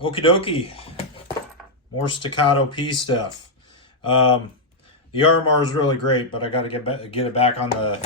Okie dokie. More Staccato P stuff. The RMR is really great, but I got to get it back on the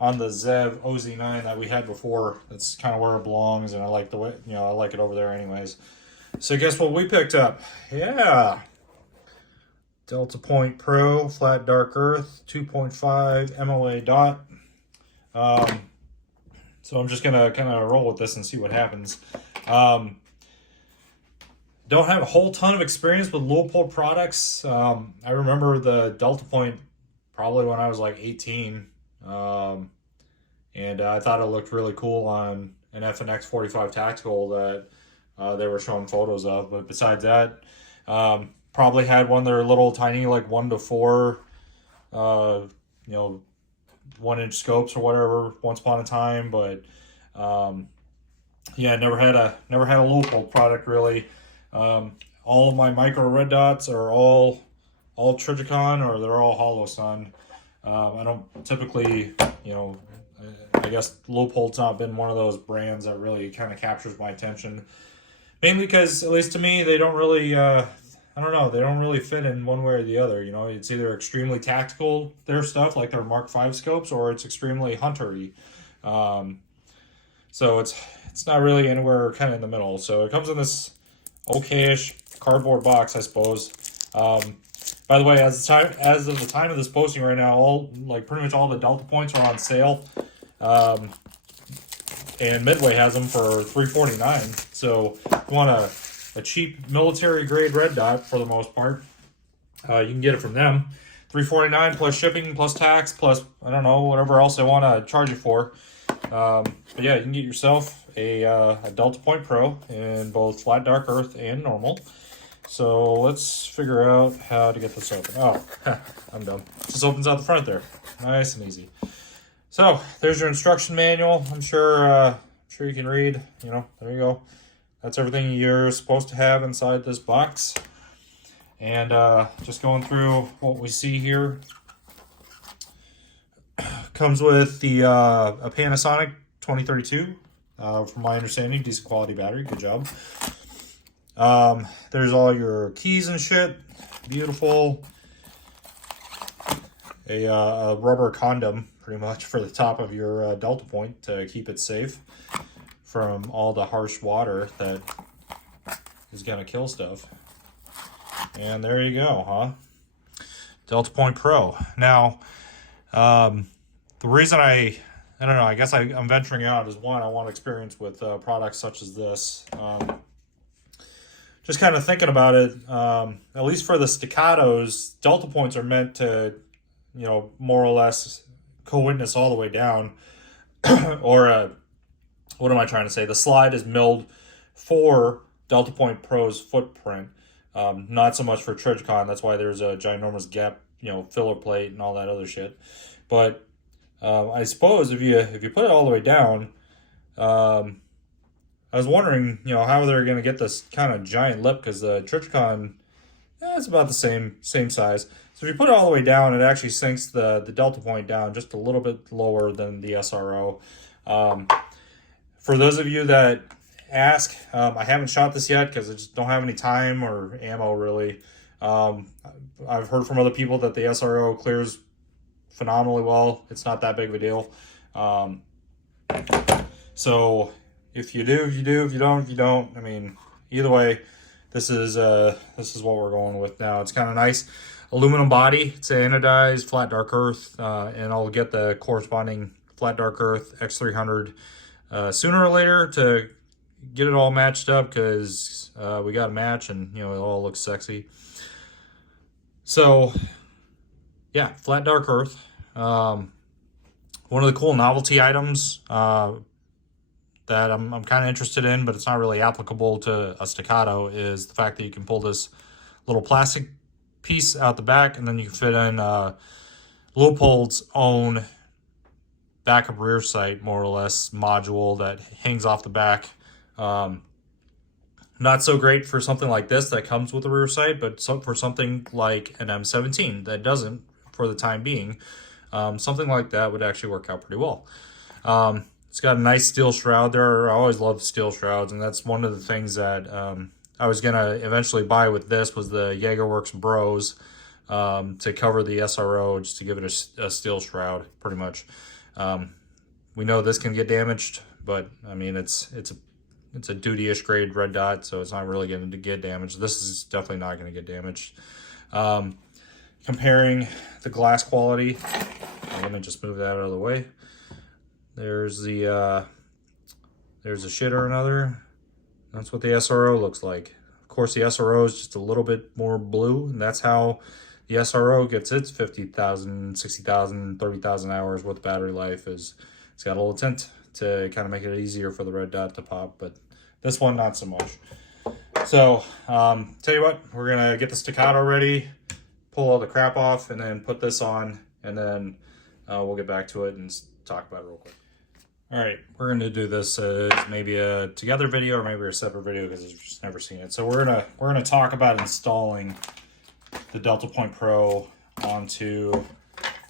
Zev OZ9 that we had before. That's kind of where it belongs, and I like the way I like it over there, anyways. So guess what we picked up? Yeah, Deltapoint Pro Flat Dark Earth 2.5 MOA dot. So I'm just gonna kind of roll with this and see what happens. Don't have a whole ton of experience with Leupold products. I remember the Deltapoint probably when I was like 18. And I thought it looked really cool on an FNX 45 Tactical that they were showing photos of. But besides that, probably had one of their little tiny like 1 to 4, 1-inch scopes or whatever once upon a time. But yeah, never had a Leupold product really. All of my micro red dots are all Trijicon, or they're all Hollow Sun. I don't typically, I guess Leupold's not been one of those brands that really kind of captures my attention. Mainly because, at least to me, they don't really, I don't know, they don't really fit in one way or the other. It's either extremely tactical, their stuff, like their Mark V scopes, or it's extremely huntery. So it's not really anywhere kind of in the middle. So it comes in this okay-ish cardboard box, I suppose. By the way, as of the time of this posting right now, pretty much all the Deltapoints are on sale, and Midway has them for $3.49. So if you want a cheap military grade red dot, for the most part, you can get it from them. $3.49 plus shipping, plus tax, plus I don't know whatever else they want to charge you for. But yeah, you can get yourself a Deltapoint Pro in both flat dark earth and normal. So let's figure out how to get this open. Oh, I'm done. Just opens out the front there. Nice and easy. So there's your instruction manual. I'm sure you can read. There you go. That's everything you're supposed to have inside this box. And just going through what we see here. Comes with the a Panasonic 2032. From my understanding, decent quality battery. Good job. There's all your keys and shit. Beautiful. A rubber condom, pretty much, for the top of your Deltapoint to keep it safe from all the harsh water that is going to kill stuff. And there you go, huh? Deltapoint Pro. Now, the reason I don't know, I guess I'm venturing out is, one, I want experience with products such as this. Just kind of thinking about it, at least for the Staccatos, Deltapoints are meant to, more or less co-witness all the way down. Or, what am I trying to say? The slide is milled for Deltapoint Pro's footprint, not so much for Trijicon. That's why there's a ginormous gap, filler plate and all that other shit. But I suppose if you put it all the way down, I was wondering, how they're going to get this kind of giant lip, because the Trijicon, it's about the same size. So if you put it all the way down, it actually sinks the Deltapoint down just a little bit lower than the SRO. For those of you that ask, I haven't shot this yet because I just don't have any time or ammo, really. I've heard from other people that the SRO clears phenomenally well. It's not that big of a deal. So if you do, you do. If you don't, you don't. I mean, either way, this is what we're going with now. It's kind of nice. Aluminum body. It's anodized, flat dark earth, and I'll get the corresponding flat dark earth X300 sooner or later to get it all matched up, because we got a match, and it all looks sexy. So yeah, flat dark earth. One of the cool novelty items that I'm kind of interested in, but it's not really applicable to a Staccato, is the fact that you can pull this little plastic piece out the back, and then you can fit in Leupold's own backup rear sight, more or less, module that hangs off the back. Not so great for something like this that comes with a rear sight, but for something like an M17 that doesn't, for the time being, something like that would actually work out pretty well. It's got a nice steel shroud there. I always love steel shrouds, and that's one of the things that I was gonna eventually buy with this was the Jagerworks Bros to cover the SRO, just to give it a steel shroud, pretty much. We know this can get damaged, but I mean it's a duty-ish grade red dot, so it's not really going to get damaged. This is definitely not going to get damaged. Comparing the glass quality, let me just move that out of the way. There's the shit or another. That's what the SRO looks like. Of course, the SRO is just a little bit more blue, and that's how the SRO gets its 50,000, 60,000, 30,000 hours worth of battery life. Is it's got a little tint to kind of make it easier for the red dot to pop, but this one not so much. So tell you what, we're gonna get the Staccato ready, pull all the crap off, and then put this on, and then we'll get back to it and talk about it real quick. All right, we're gonna do this as maybe a together video or maybe a separate video because I've just never seen it. So we're gonna talk about installing the Deltapoint Pro onto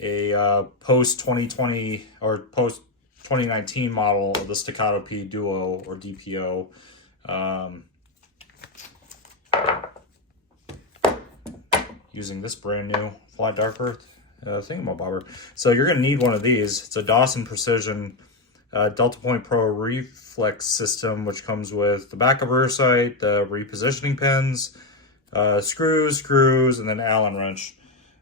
a post 2020 or post 2019 model of the Staccato P Duo or DPO. Using this brand new Fly Dark Earth thingamabobber. So you're going to need one of these. It's a Dawson Precision Deltapoint Pro reflex system, which comes with the backup rear sight, the repositioning pins, screws, and then Allen wrench.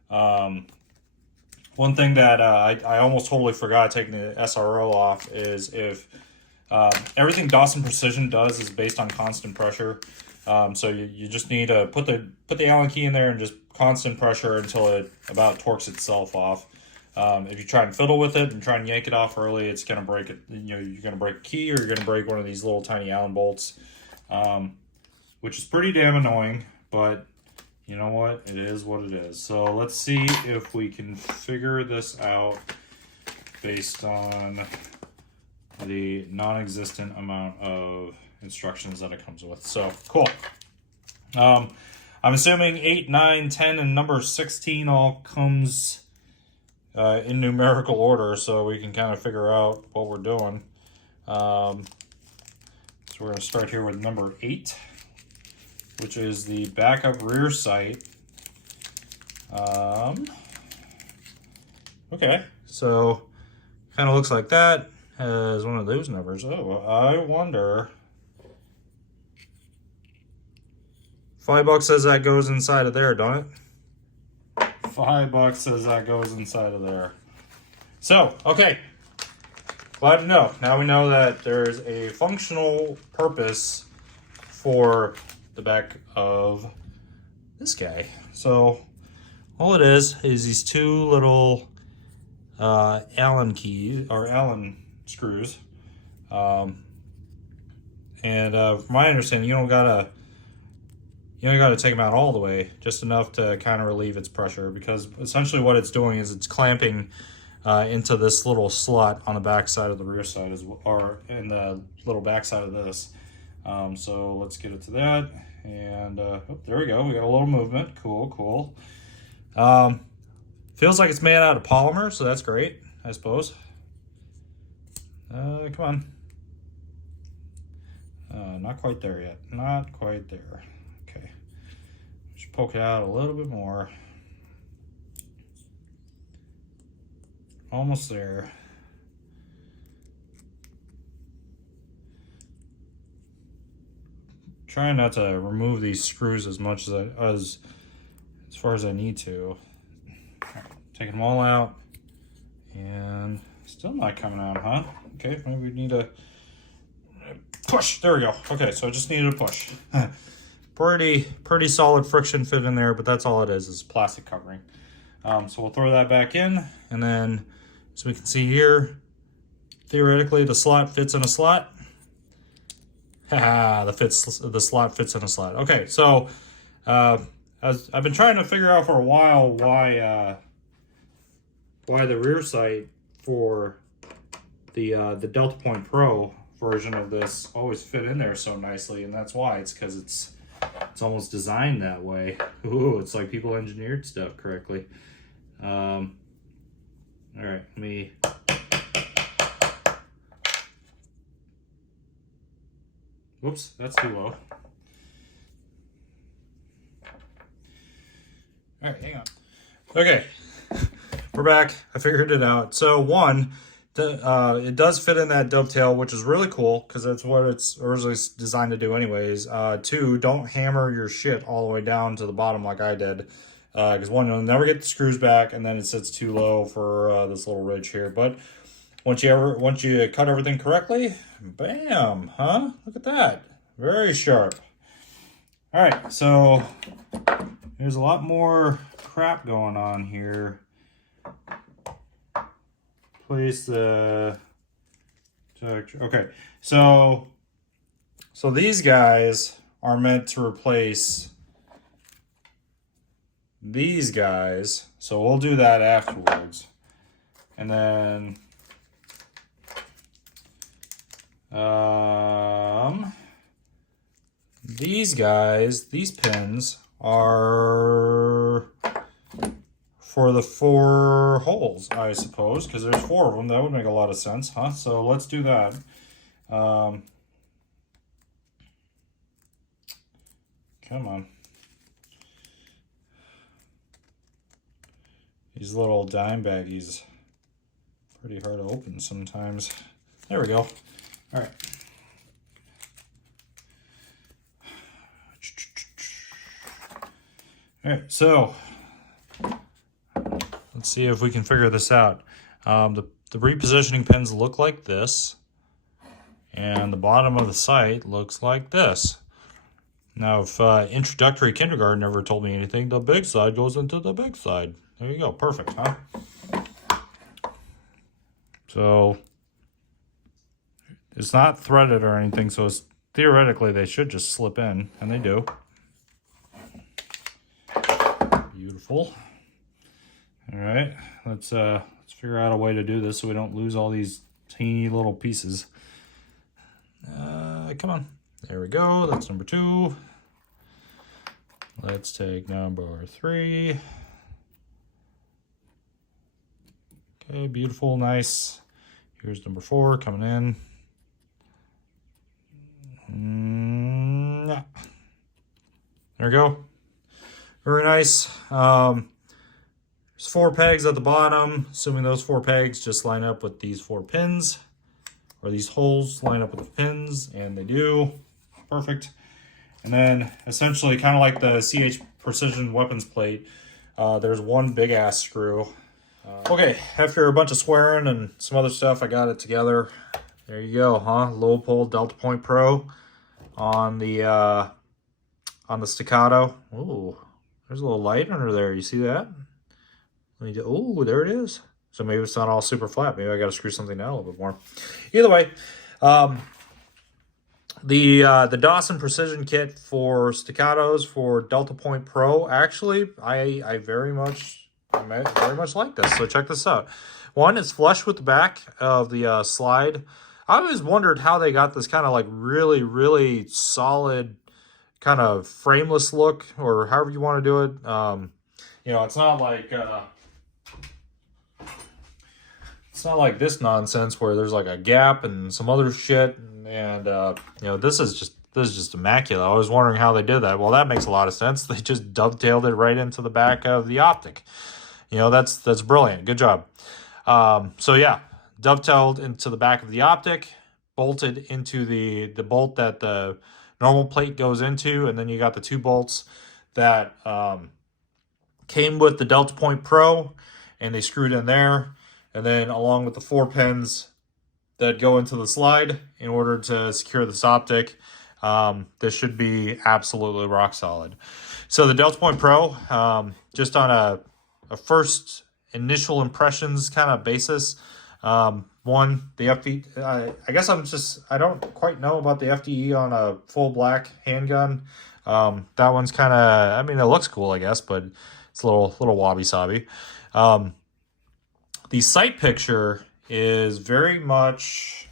One thing that I almost totally forgot taking the SRO off is if everything Dawson Precision does is based on constant pressure. So you just need to put the Allen key in there and just constant pressure until it about torques itself off. If you try and fiddle with it and try and yank it off early, it's gonna break it. You know, you're gonna break a key or you're gonna break one of these little tiny Allen bolts, which is pretty damn annoying. But you know what? It is what it is. So let's see if we can figure this out based on the non-existent amount of instructions that it comes with. So cool. I'm assuming 8, 9, 10, and number 16 all comes in numerical order, so we can kind of figure out what we're doing. So we're going to start here with number 8, which is the backup rear sight. Okay, so kind of looks like that. Has one of those numbers. Oh, I wonder. $5 says that goes inside of there, don't it? $5 says that goes inside of there. So, okay. Glad to know. Now we know that there's a functional purpose for the back of this guy. So, all it is these two little Allen keys, or Allen screws. From my understanding, you don't gotta take them out all the way, just enough to kind of relieve its pressure, because essentially what it's doing is it's clamping into this little slot on the back side of the rear side, or in the little back side of this. So let's get it to that, and oh, there we go. We got a little movement. Cool. Feels like it's made out of polymer, so that's great, I suppose. Come on. Not quite there yet. Not quite there. Okay. Just poke it out a little bit more. Almost there. Trying not to remove these screws as much as far as I need to. Taking them all out, and still not coming out, huh? Okay, maybe we need to push. There we go. Okay, so I just needed a push. Pretty solid friction fit in there, but that's all it is plastic covering. So we'll throw that back in, and then as we can see here, theoretically the slot fits in a slot. The slot fits in a slot. Okay, so I've been trying to figure out for a while why the rear sight for the Deltapoint Pro version of this always fit in there so nicely, and that's why. It's because it's almost designed that way. Ooh, it's like people engineered stuff correctly. All right, let me. Whoops, that's too low. All right, hang on. Okay, we're back. I figured it out. So one, it does fit in that dovetail, which is really cool because that's what it's originally designed to do anyways. Two, don't hammer your shit all the way down to the bottom like I did. Because one, you'll never get the screws back, and then it sits too low for this little ridge here. But once you cut everything correctly, bam, huh? Look at that. Very sharp. All right, so there's a lot more crap going on here. Place the okay. So these guys are meant to replace these guys. So we'll do that afterwards. And then these guys, these pins are for the 4 holes, I suppose, because there's 4 of them. That would make a lot of sense, huh? So let's do that. Come on. These little dime baggies, pretty hard to open sometimes. There we go. All right. All right, so let's see if we can figure this out. The repositioning pins look like this, and the bottom of the sight looks like this. Now, if introductory kindergarten ever told me anything, the big side goes into the big side. There you go, perfect, huh? So it's not threaded or anything, so it's, theoretically they should just slip in, and they do. Beautiful. All right, let's figure out a way to do this so we don't lose all these teeny little pieces. Come on. There we go. That's number 2. Let's take number 3. Okay, beautiful, nice. Here's number 4 coming in. There we go. Very nice. There's 4 pegs at the bottom, assuming those 4 pegs just line up with these 4 pins, or these holes line up with the pins, and they do. Perfect. And then essentially kind of like the CH Precision Weapons plate, there's one big ass screw. Okay, after a bunch of swearing and some other stuff, I got it together. There you go, huh? Low pull Deltapoint Pro on the Staccato. Ooh, there's a little light under there. You see that? Oh, there it is. So maybe it's not all super flat. Maybe I got to screw something down a little bit more. Either way, the Dawson Precision Kit for Staccatos for Deltapoint Pro. Actually, I very much like this. So check this out. One, it's flush with the back of the slide. I always wondered how they got this kind of like really, really solid kind of frameless look, or however you want to do it. You know, it's not like this nonsense where there's like a gap and some other shit, and you know, this is just immaculate. I was wondering how they did that. Well, that makes a lot of sense. They just dovetailed it right into the back of the optic. You know, that's brilliant. Good job. So yeah, dovetailed into the back of the optic, bolted into the bolt that the normal plate goes into, and then you got the 2 bolts that came with the Deltapoint Pro, and they screwed in there, and then along with the 4 pins that go into the slide in order to secure this optic. This should be absolutely rock solid. So the Deltapoint Pro, just on a first initial impressions kind of basis, one, the FD, I guess I don't quite know about the FDE on a full black handgun. That one's kind of, I mean, it looks cool, I guess, but it's a little wobby-sobby. The sight picture is very much,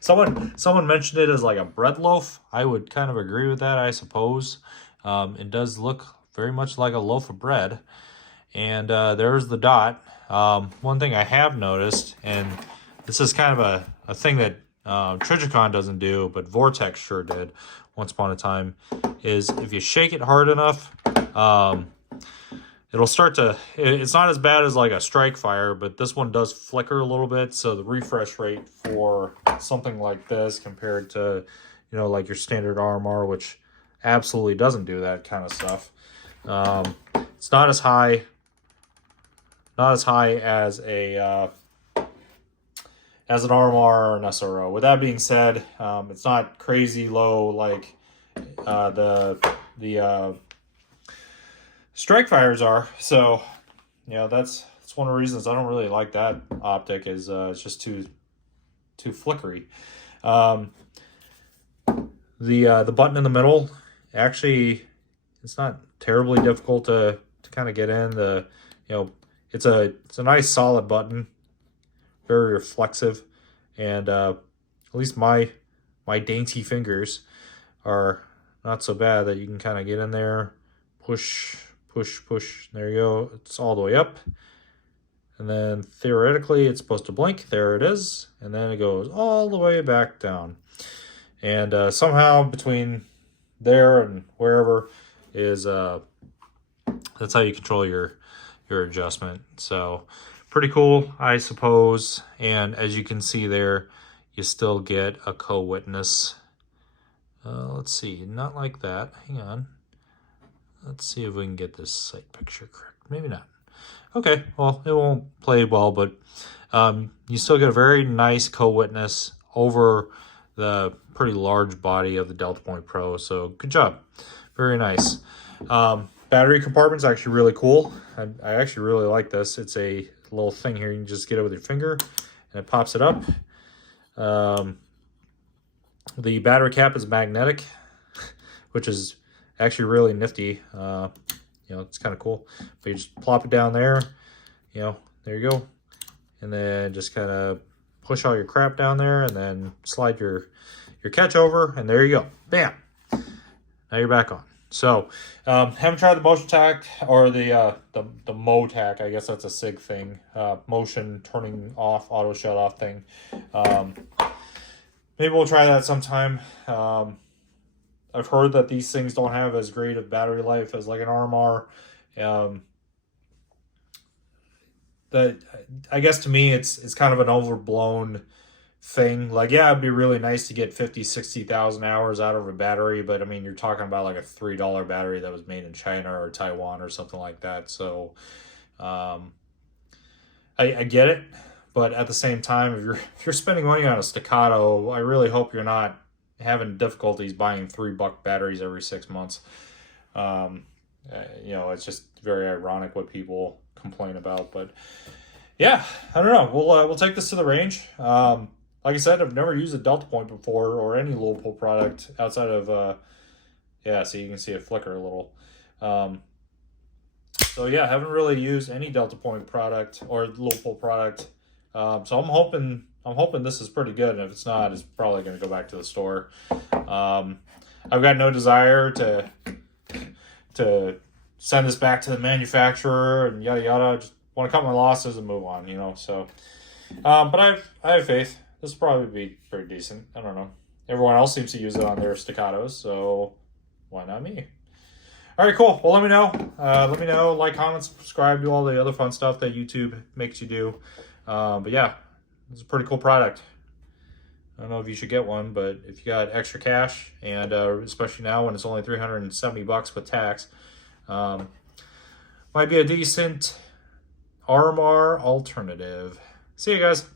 someone mentioned it as like a bread loaf. I would kind of agree with that, I suppose. It does look very much like a loaf of bread. And there's the dot. One thing I have noticed, and this is kind of a thing that Trijicon doesn't do, but Vortex sure did once upon a time, is if you shake it hard enough, it'll start to, it's not as bad as like a Strike Fire, but this one does flicker a little bit. So the refresh rate for something like this compared to, you know, like your standard RMR, which absolutely doesn't do that kind of stuff. It's not as high as a as an RMR or an SRO. With that being said, it's not crazy low like the Strike Fires are. So, you know, that's one of the reasons I don't really like that optic, is it's just too flickery. The button in the middle, actually, it's not terribly difficult to kind of get in. You know, it's a nice solid button, very reflexive, and at least my dainty fingers are not so bad that you can kind of get in there, push. There you go. It's all the way up. And then theoretically it's supposed to blink. There it is. And then it goes all the way back down. And somehow between there and wherever is that's how you control your adjustment. So pretty cool, I suppose. And as you can see there, you still get a co-witness. Let's see, not like that. Hang on. Let's see if we can get this sight picture correct. Maybe not. Okay, well, it won't play well, but you still get a very nice co-witness over the pretty large body of the Deltapoint Pro. So good job. Very nice. Battery compartment's actually really cool. I actually really like this. It's a little thing here. You can just get it with your finger, and it pops it up. The battery cap is magnetic, which is actually really nifty. You know, it's kind of cool. But you just plop it down there, you know, there you go. And then just kind of push all your crap down there, and then slide your catch over, and there you go. Bam! Now you're back on. So, haven't tried the motion tack or the MoTac. I guess that's a SIG thing. Motion turning off, auto shut off thing. Maybe we'll try that sometime. I've heard that these things don't have as great of battery life as like an RMR. That, I guess to me, it's kind of an overblown thing. Like, yeah, it'd be really nice to get 50, 60,000 hours out of a battery, but I mean, you're talking about like a $3 battery that was made in China or Taiwan or something like that. So, I get it, but at the same time, if you're spending money on a Staccato, I really hope you're not having difficulties buying $3 batteries every 6 months. You know, it's just very ironic what people complain about. But yeah, I don't know. We'll take this to the range. Like I said, I've never used a Deltapoint before, or any low pull product outside of yeah. So you can see it flicker a little. So yeah, I haven't really used any Deltapoint product or low pull product. So I'm hoping this is pretty good, and if it's not, it's probably going to go back to the store. I've got no desire to send this back to the manufacturer and yada yada. Just want to cut my losses and move on, you know. So, but I have faith. This will probably be pretty decent. I don't know. Everyone else seems to use it on their Staccatos, so why not me? All right, cool. Well, let me know. Let me know. Like, comment, subscribe, do all the other fun stuff that YouTube makes you do. But yeah, it's a pretty cool product. I don't know if you should get one, but if you got extra cash, and especially now when it's only $370 with tax, might be a decent RMR alternative. See you guys.